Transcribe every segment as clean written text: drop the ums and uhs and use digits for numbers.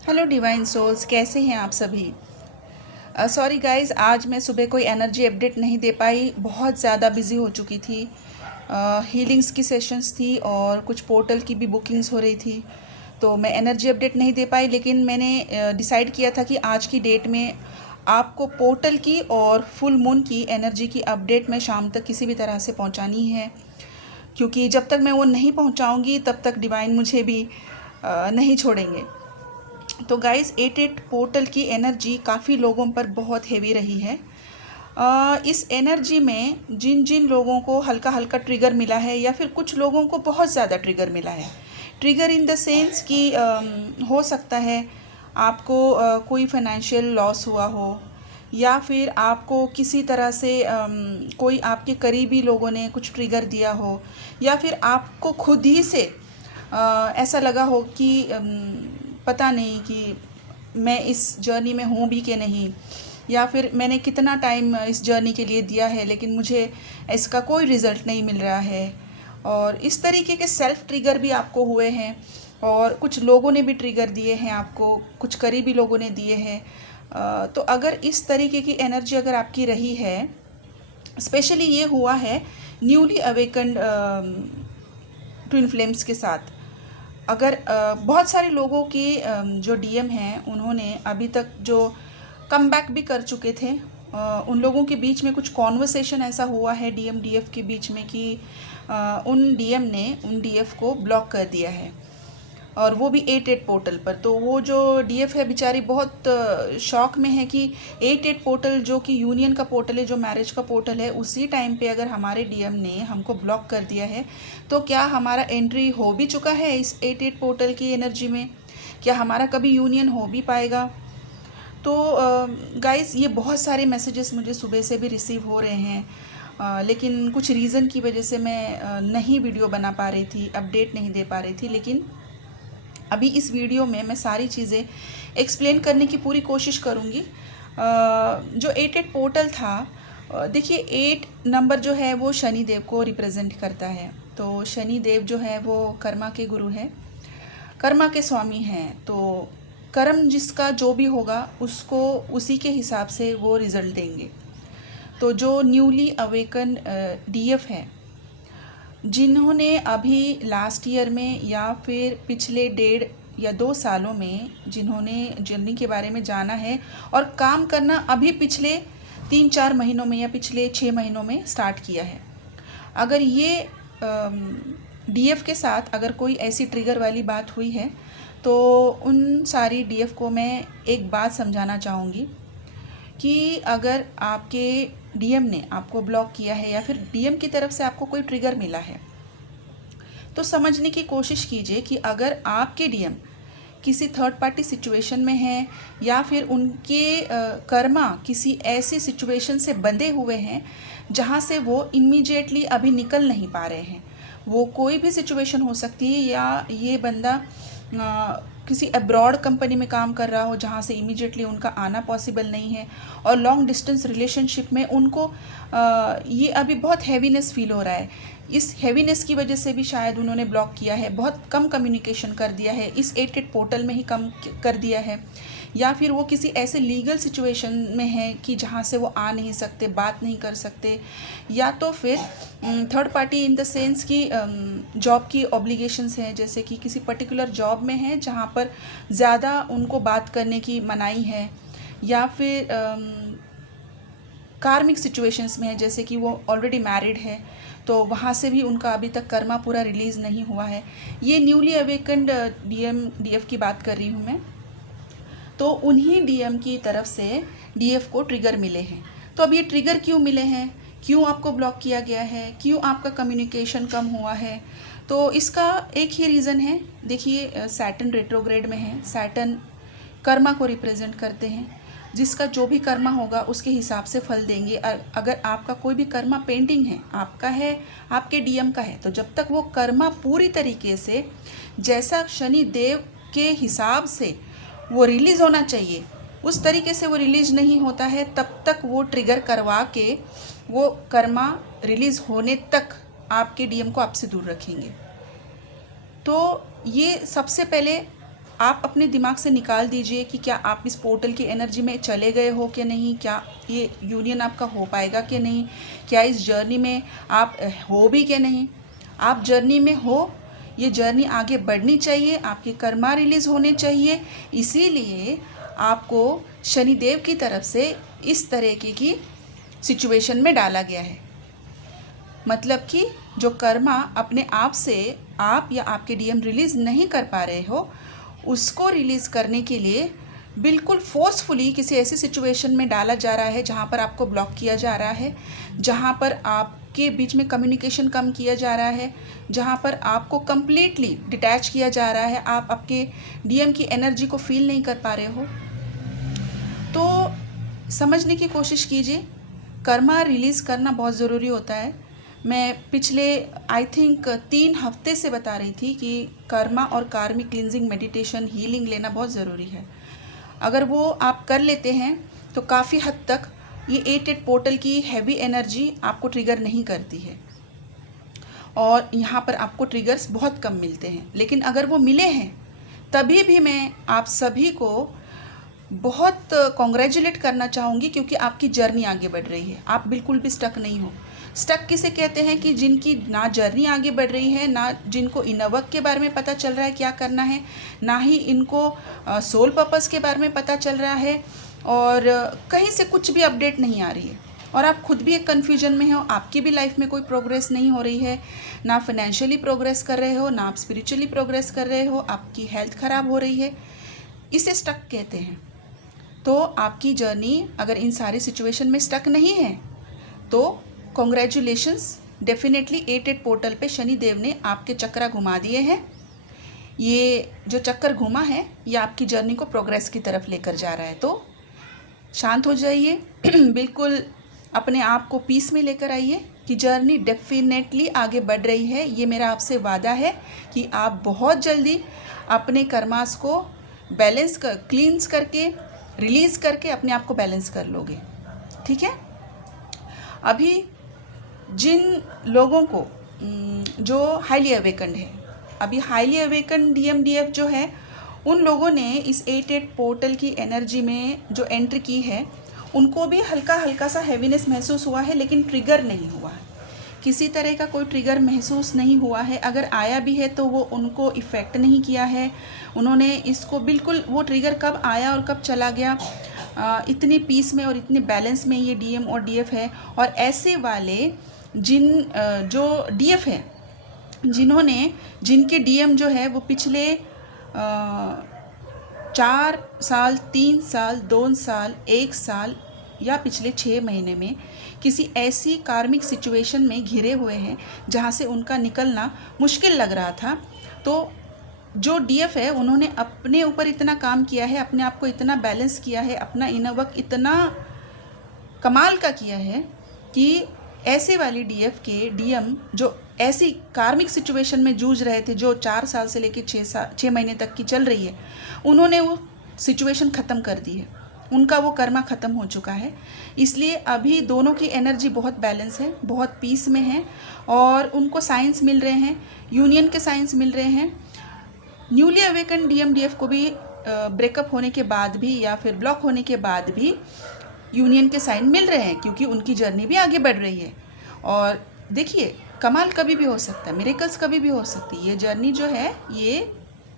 Hello divine souls, कैसे हैं आप सभी। सॉरी गाइस, आज मैं सुबह कोई एनर्जी अपडेट नहीं दे पाई। बहुत ज़्यादा बिजी हो चुकी थी। हीलिंग्स की सेशंस थी और कुछ पोर्टल की भी बुकिंग्स हो रही थी, तो मैं एनर्जी अपडेट नहीं दे पाई। लेकिन मैंने डिसाइड किया था कि आज की डेट में आपको पोर्टल की और फुल मून की एनर्जी की अपडेट मैं शाम तक किसी भी तरह से पहुंचानी है, क्योंकि जब तक मैं वो नहीं पहुंचाऊंगी तब तक डिवाइन मुझे भी नहीं छोड़ेंगे। तो गाइस, 88 पोर्टल की एनर्जी काफ़ी लोगों पर बहुत हेवी रही है। इस एनर्जी में जिन जिन लोगों को हल्का हल्का ट्रिगर मिला है या फिर कुछ लोगों को बहुत ज़्यादा ट्रिगर मिला है। ट्रिगर इन द सेंस कि हो सकता है आपको कोई फाइनेंशियल लॉस हुआ हो, या फिर आपको किसी तरह से कोई आपके करीबी लोगों ने कुछ ट्रिगर दिया हो, या फिर आपको खुद ही से ऐसा लगा हो कि पता नहीं कि मैं इस जर्नी में हूँ भी कि नहीं, या फिर मैंने कितना टाइम इस जर्नी के लिए दिया है लेकिन मुझे इसका कोई रिज़ल्ट नहीं मिल रहा है। और इस तरीके के सेल्फ ट्रिगर भी आपको हुए हैं, और कुछ लोगों ने भी ट्रिगर दिए हैं आपको, कुछ करीबी लोगों ने दिए हैं। तो अगर इस तरीके की एनर्जी अगर आपकी रही है, स्पेशली ये हुआ है न्यूली अवेकन्ड ट्विन फ्लेम्स के साथ। अगर बहुत सारे लोगों के जो डीएम हैं उन्होंने अभी तक जो कम बैक भी कर चुके थे, उन लोगों के बीच में कुछ कॉन्वर्सेशन ऐसा हुआ है डीएम डीएफ के बीच में कि उन डीएम ने उन डीएफ को ब्लॉक कर दिया है, और वो भी 88 पोर्टल पर। तो वो जो डीएफ है बेचारी बहुत शॉक में है कि 88 पोर्टल जो कि यूनियन का पोर्टल है, जो मैरिज का पोर्टल है, उसी टाइम पे अगर हमारे डीएम ने हमको ब्लॉक कर दिया है तो क्या हमारा एंट्री हो भी चुका है इस 88 पोर्टल की एनर्जी में? क्या हमारा कभी यूनियन हो भी पाएगा? तो गाइस, ये बहुत सारे मैसेजेस मुझे सुबह से भी रिसीव हो रहे हैं, लेकिन कुछ रीज़न की वजह से मैं नहीं वीडियो बना पा रही थी, अपडेट नहीं दे पा रही थी। लेकिन अभी इस वीडियो में मैं सारी चीज़ें एक्सप्लेन करने की पूरी कोशिश करूँगी। जो 88 पोर्टल था, देखिए 8 नंबर जो है वो शनि देव को रिप्रेजेंट करता है। तो शनि देव जो है वो कर्मा के गुरु हैं, कर्मा के स्वामी हैं। तो कर्म जिसका जो भी होगा उसको उसी के हिसाब से वो रिज़ल्ट देंगे। तो जो न्यूली अवेकन डीएफ है, जिन्होंने अभी लास्ट ईयर में या फिर पिछले 1.5 या 2 सालों में जिन्होंने जर्नी के बारे में जाना है और काम करना अभी पिछले 3-4 महीनों में या पिछले 6 महीनों में स्टार्ट किया है, अगर ये डीएफ के साथ अगर कोई ऐसी ट्रिगर वाली बात हुई है तो उन सारी डीएफ को मैं एक बात समझाना चाहूँगी कि अगर आपके डीएम ने आपको ब्लॉक किया है या फिर डीएम की तरफ से आपको कोई ट्रिगर मिला है, तो समझने की कोशिश कीजिए कि अगर आपके डीएम किसी थर्ड पार्टी सिचुएशन में हैं या फिर उनके कर्मा किसी ऐसी सिचुएशन से बंधे हुए हैं जहां से वो इमीडिएटली अभी निकल नहीं पा रहे हैं। वो कोई भी सिचुएशन हो सकती है, या ये बंदा किसी अब्रॉड कंपनी में काम कर रहा हो जहाँ से इमीडिएटली उनका आना पॉसिबल नहीं है, और लॉन्ग डिस्टेंस रिलेशनशिप में उनको ये अभी बहुत हैवीनेस फील हो रहा है। इस हैवीनेस की वजह से भी शायद उन्होंने ब्लॉक किया है, बहुत कम कम्युनिकेशन कर दिया है, इस 88 पोर्टल में ही कम कर दिया है, या फिर वो किसी ऐसे लीगल सिचुएशन में है कि जहाँ से वो आ नहीं सकते, बात नहीं कर सकते, या तो फिर third party in the sense कि जॉब की ऑब्लिगेशंस हैं, जैसे कि किसी पर्टिकुलर जॉब में है जहाँ पर ज़्यादा उनको बात करने की मनाही है, या फिर कार्मिक सिचुएशंस में है, जैसे कि वो ऑलरेडी मैरिड है तो वहाँ से भी उनका अभी तक कर्मा पूरा रिलीज़ नहीं हुआ है। ये न्यूली अवेकन्ड डीएम डीएफ की बात कर रही हूँ मैं। तो उन्हीं डीएम की तरफ से डीएफ को ट्रिगर मिले हैं। तो अब ये ट्रिगर क्यों मिले हैं, क्यों आपको ब्लॉक किया गया है, क्यों आपका कम्युनिकेशन कम हुआ है? तो इसका एक ही रीज़न है। देखिए, सैटर्न रेट्रोग्रेड में है। सैटर्न कर्मा को रिप्रेजेंट करते हैं, जिसका जो भी कर्मा होगा उसके हिसाब से फल देंगे। अगर आपका कोई भी कर्मा पेंटिंग है, आपका है, आपके डीएम का है, तो जब तक वो कर्मा पूरी तरीके से जैसा शनि देव के हिसाब से वो रिलीज़ होना चाहिए उस तरीके से वो रिलीज़ नहीं होता है, तब तक वो ट्रिगर करवा के वो कर्मा रिलीज़ होने तक आपके डीएम को आपसे दूर रखेंगे। तो ये सबसे पहले आप अपने दिमाग से निकाल दीजिए कि क्या आप इस पोर्टल की एनर्जी में चले गए हो कि नहीं, क्या ये यूनियन आपका हो पाएगा कि नहीं, क्या इस जर्नी में आप हो भी कि नहीं। आप जर्नी में हो, ये जर्नी आगे बढ़नी चाहिए, आपके कर्मा रिलीज़ होने चाहिए। इसीलिए आपको शनिदेव की तरफ से इस तरीके की सिचुएशन में डाला गया है। मतलब कि जो कर्मा अपने आप से आप या आपके डीएम रिलीज़ नहीं कर पा रहे हो, उसको रिलीज़ करने के लिए बिल्कुल फोर्सफुली किसी ऐसी सिचुएशन में डाला जा रहा है जहाँ पर आपको ब्लॉक किया जा रहा है, जहाँ पर आपके बीच में कम्युनिकेशन कम किया जा रहा है, जहाँ पर आपको कम्प्लीटली डिटैच किया जा रहा है, आप आपके डीएम की एनर्जी को फील नहीं कर पा रहे हो। तो समझने की कोशिश कीजिए, कर्मा रिलीज़ करना बहुत ज़रूरी होता है। मैं पिछले आई थिंक 3 हफ्ते से बता रही थी कि कर्मा और कार्मिक क्लिनजिंग मेडिटेशन हीलिंग लेना बहुत ज़रूरी है। अगर वो आप कर लेते हैं तो काफ़ी हद तक ये 8 पोर्टल की हैवी एनर्जी आपको ट्रिगर नहीं करती है, और यहाँ पर आपको ट्रिगर्स बहुत कम मिलते हैं। लेकिन अगर वो मिले हैं तभी भी मैं आप सभी को बहुत कॉन्ग्रेचुलेट करना चाहूँगी, क्योंकि आपकी जर्नी आगे बढ़ रही है। आप बिल्कुल भी स्टक नहीं हो। स्टक किसे कहते हैं कि जिनकी ना जर्नी आगे बढ़ रही है, ना जिनको इनर वर्क के बारे में पता चल रहा है क्या करना है, ना ही इनको सोल पर्पस के बारे में पता चल रहा है, और कहीं से कुछ भी अपडेट नहीं आ रही है, और आप खुद भी एक कन्फ्यूजन में हो। आपकी भी लाइफ में कोई प्रोग्रेस नहीं हो रही है, ना फाइनेंशियली प्रोग्रेस कर रहे हो, ना आप स्पिरिचुअली प्रोग्रेस कर रहे हो, आपकी हेल्थ ख़राब हो रही है। इसे स्टक कहते हैं। तो आपकी जर्नी अगर इन सारी सिचुएशन में स्टक नहीं है तो कॉन्ग्रेचुलेशंस, डेफिनेटली 8 पोर्टल पे शनि देव ने आपके चक्रा घुमा दिए हैं। ये जो चक्कर घुमा है ये आपकी जर्नी को प्रोग्रेस की तरफ लेकर जा रहा है। तो शांत हो जाइए, बिल्कुल अपने आप को पीस में लेकर आइए कि जर्नी डेफिनेटली आगे बढ़ रही है। ये मेरा आपसे वादा है कि आप बहुत जल्दी अपने कर्मास को बैलेंस कर, क्लींस करके, रिलीज़ करके अपने आप को बैलेंस कर लोगे। ठीक है। अभी जिन लोगों को जो हाईली अवेकन्ड है, अभी हाईली अवेकन्ड डीएम डीएफ जो है, उन लोगों ने इस 8 पोर्टल की एनर्जी में जो एंट्री की है, उनको भी हल्का हल्का सा हैवीनेस महसूस हुआ है, लेकिन ट्रिगर नहीं हुआ है। किसी तरह का कोई ट्रिगर महसूस नहीं हुआ है। अगर आया भी है तो वो उनको इफ़ेक्ट नहीं किया है। उन्होंने इसको बिल्कुल, वो ट्रिगर कब आया और कब चला गया, इतनी पीस में और इतने बैलेंस में ये डीएम और डीएफ है। और ऐसे वाले जो डीएफ है, जिनके डीएम जो है वो पिछले 4 साल, 3 साल, 2 साल, 1 साल या पिछले 6 महीने में किसी ऐसी कार्मिक सिचुएशन में घिरे हुए हैं जहाँ से उनका निकलना मुश्किल लग रहा था। तो जो डीएफ है, उन्होंने अपने ऊपर इतना काम किया है, अपने आप को इतना बैलेंस किया है, अपना इनर वर्क इतना कमाल का किया है कि ऐसे वाली डीएफ के डीएम जो ऐसी कार्मिक सिचुएशन में जूझ रहे थे, जो 4 साल से लेकर 6 महीने तक की चल रही है, उन्होंने वो सिचुएशन ख़त्म कर दी है। उनका वो कर्मा ख़त्म हो चुका है। इसलिए अभी दोनों की एनर्जी बहुत बैलेंस है, बहुत पीस में है, और उनको साइंस मिल रहे हैं, यूनियन के साइंस मिल रहे हैं। न्यूली अवेकन डीएम डीएफ को भी ब्रेकअप होने के बाद भी या फिर ब्लॉक होने के बाद भी यूनियन के साइन मिल रहे हैं, क्योंकि उनकी जर्नी भी आगे बढ़ रही है। और देखिए, कमाल कभी भी हो सकता है, मिरेकल्स कभी भी हो सकती है। ये जर्नी जो है ये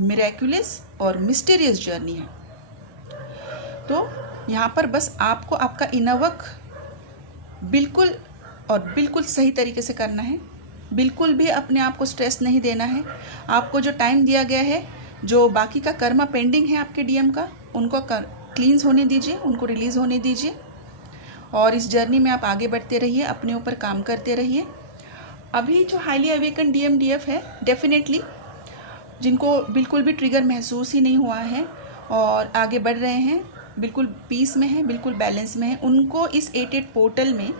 मिरेकुलस और मिस्टीरियस जर्नी है। तो यहाँ पर बस आपको आपका इनर वर्क बिल्कुल और बिल्कुल सही तरीके से करना है। बिल्कुल भी अपने आप को स्ट्रेस नहीं देना है। आपको जो टाइम दिया गया है, जो बाकी का कर्मा पेंडिंग है आपके डीएम का, उनको क्लींस होने दीजिए, उनको रिलीज़ होने दीजिए, और इस जर्नी में आप आगे बढ़ते रहिए, अपने ऊपर काम करते रहिए। अभी जो हाईली अवेकन डीएम डीएफ है, डेफिनेटली जिनको बिल्कुल भी ट्रिगर महसूस ही नहीं हुआ है और आगे बढ़ रहे हैं, बिल्कुल पीस में है, बिल्कुल बैलेंस में है, उनको इस 8 पोर्टल में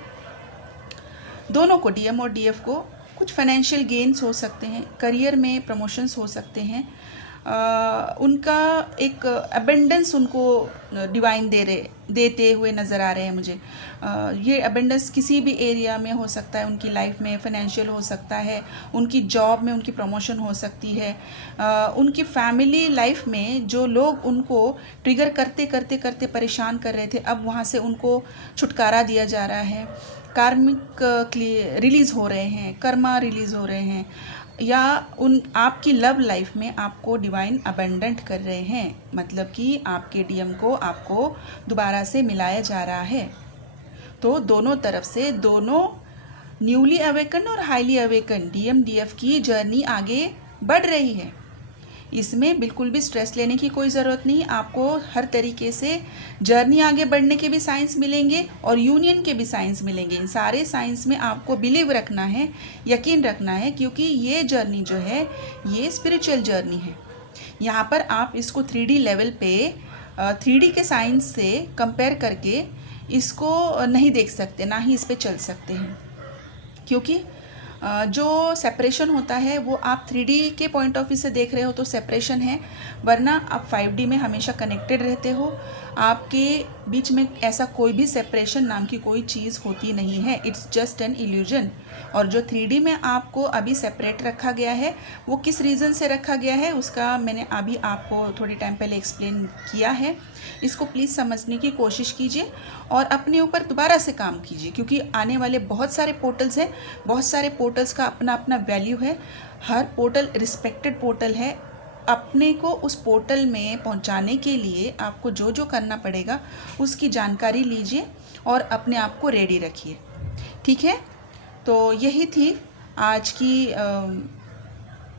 दोनों को, डीएम और डीएफ को, कुछ फाइनेंशियल गेन्स हो सकते हैं, करियर में प्रमोशंस हो सकते हैं, उनका एक अबेंडेंस उनको डिवाइन देते हुए नज़र आ रहे हैं मुझे। ये अबेंडेंस किसी भी एरिया में हो सकता है, उनकी लाइफ में फाइनेंशियल हो सकता है, उनकी जॉब में उनकी प्रमोशन हो सकती है, उनकी फैमिली लाइफ में जो लोग उनको ट्रिगर करते करते करते परेशान कर रहे थे, अब वहाँ से उनको छुटकारा दिया जा रहा है। कार्मिक रिलीज़ हो रहे हैं, कर्मा रिलीज़ हो रहे हैं, या उन आपकी लव लाइफ में आपको डिवाइन अबेंडेंट कर रहे हैं, मतलब कि आपके डीएम को आपको दोबारा से मिलाया जा रहा है। तो दोनों तरफ से दोनों न्यूली अवेकन और हाईली अवेकन डीएम डीएफ की जर्नी आगे बढ़ रही है। इसमें बिल्कुल भी स्ट्रेस लेने की कोई ज़रूरत नहीं। आपको हर तरीके से जर्नी आगे बढ़ने के भी साइंस मिलेंगे और यूनियन के भी साइंस मिलेंगे। इन सारे साइंस में आपको बिलीव रखना है, यकीन रखना है, क्योंकि ये जर्नी जो है ये स्पिरिचुअल जर्नी है। यहाँ पर आप इसको 3D लेवल पे 3D के साइंस से कंपेयर करके इसको नहीं देख सकते, ना ही इस पे चल सकते हैं, क्योंकि जो सेपरेशन होता है वो आप 3D के पॉइंट ऑफ व्यू से देख रहे हो तो सेपरेशन है, वरना आप 5D में हमेशा कनेक्टेड रहते हो। आपके बीच में ऐसा कोई भी सेपरेशन नाम की कोई चीज़ होती नहीं है, इट्स जस्ट एन इल्यूजन। और जो 3D में आपको अभी सेपरेट रखा गया है वो किस रीज़न से रखा गया है उसका मैंने अभी आपको थोड़ी टाइम पहले एक्सप्लेन किया है। इसको प्लीज़ समझने की कोशिश कीजिए और अपने ऊपर दोबारा से काम कीजिए, क्योंकि आने वाले बहुत सारे पोर्टल्स हैं, बहुत सारे पोर्टल्स का अपना अपना वैल्यू है, हर पोर्टल रिस्पेक्टेड पोर्टल है। अपने को उस पोर्टल में पहुंचाने के लिए आपको जो जो करना पड़ेगा उसकी जानकारी लीजिए और अपने आप को रेडी रखिए, ठीक है। तो यही थी आज की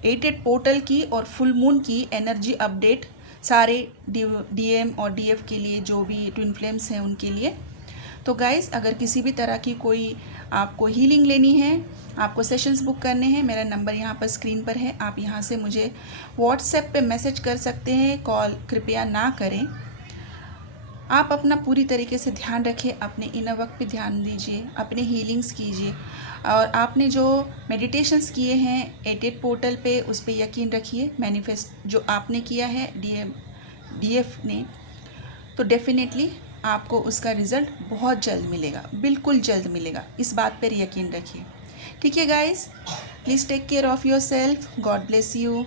8 पोर्टल की और फुल मून की एनर्जी अपडेट, सारे डीएम और डीएफ के लिए, जो भी ट्विन फ्लेम्स हैं उनके लिए। तो गाइस, अगर किसी भी तरह की कोई आपको हीलिंग लेनी है, आपको सेशंस बुक करने हैं, मेरा नंबर यहाँ पर स्क्रीन पर है, आप यहाँ से मुझे व्हाट्सएप पे मैसेज कर सकते हैं, कॉल कृपया ना करें। आप अपना पूरी तरीके से ध्यान रखें, अपने इनर वर्क पे ध्यान दीजिए, अपने हीलिंग्स कीजिए, और आपने जो मेडिटेशंस किए हैं 8 पोर्टल पे उस पर यकीन रखिए। मैनिफेस्ट जो आपने किया है डीएफ ने, तो डेफिनेटली आपको उसका रिज़ल्ट बहुत जल्द मिलेगा, बिल्कुल जल्द मिलेगा, इस बात पर यकीन रखिए, ठीक है guys. Please take care of yourself, God bless you.